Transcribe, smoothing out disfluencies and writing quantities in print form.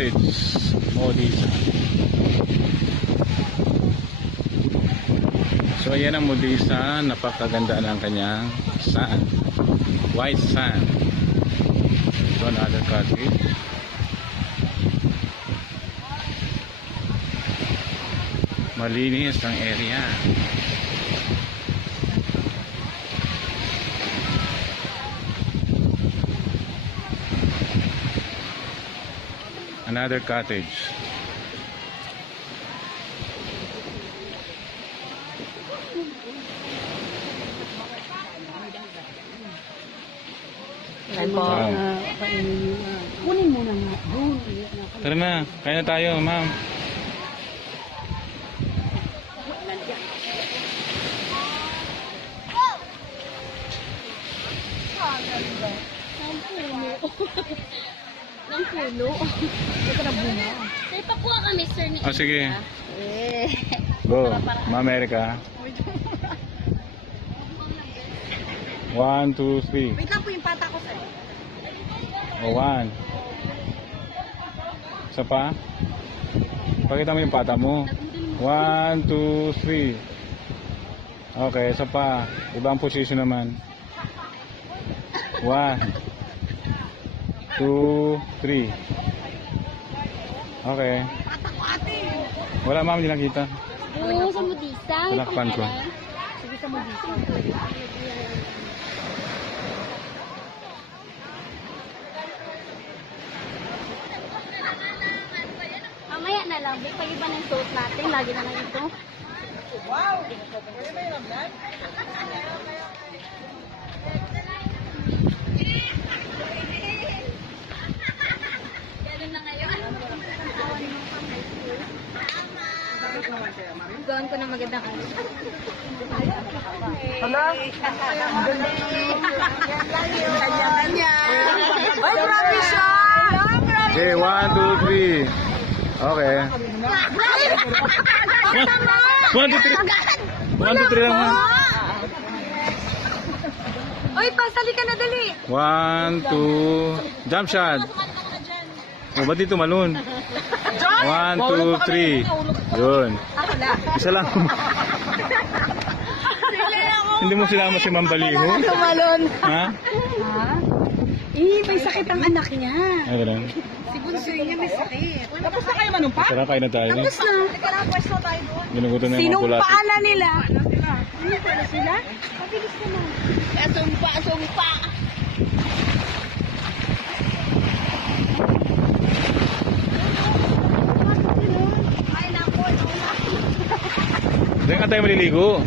Cottage, Modisa. So ayan ang Modisa, napakaganda ng kanyang sand, white sand. So another cottage. Malinis ang area. Another cottage. Kunin mo na nga. Tara na, kaya na tayo, ma'am. Ng puno. Ito na bunga. Sir, pakuha kami, sir, ni Oh, sige. Eh. Go, ma-America. 1, 2, 3. Wait lang po yung pata ko, sir. O, 1. Isa pa. Pakita mo yung pata mo. 1, 2, 3. Okay, isa pa. Ibang position naman. 1, 2, 3. Okay. Wala, ma'am, hindi nakita. Oo, sa Modisa. Tinakpan ko. Sige sa Modisa. Mamaya na lang, babe. Pag iba ng suot natin, lagi na lang ito. Wow! Pwede ba yun ang vlog? Ganun na ngayon. Gawin ko na magandang ano. Hala? Kanya-kanya. Ay, grabe siya! Okay, 1, 2, 3. Okay. 1, 2, 3. 1, 2, 3 lang, ma'am. Oy, pasali ka na dali. 1, 2. Jump shot. O, ba't dito malun? 1, 2, 3. Yun. Isa lang. Hindi mo sinama si Ma'am Baliho? Tumalon. Ha? Ha? May sakit ang anak niya. Ay, ganun. Si Bunso niya may sakit. Tapos na kayo manumpa? Tara, kain na tayo. Tapos na. Teka lang, pwesto tayo doon. Ginugutom na yung mga Sinumpaan bulate. na nila. Sinumpaan na sila? Pabilis ka na. Sumpa. Diyan ka tayo maliligo.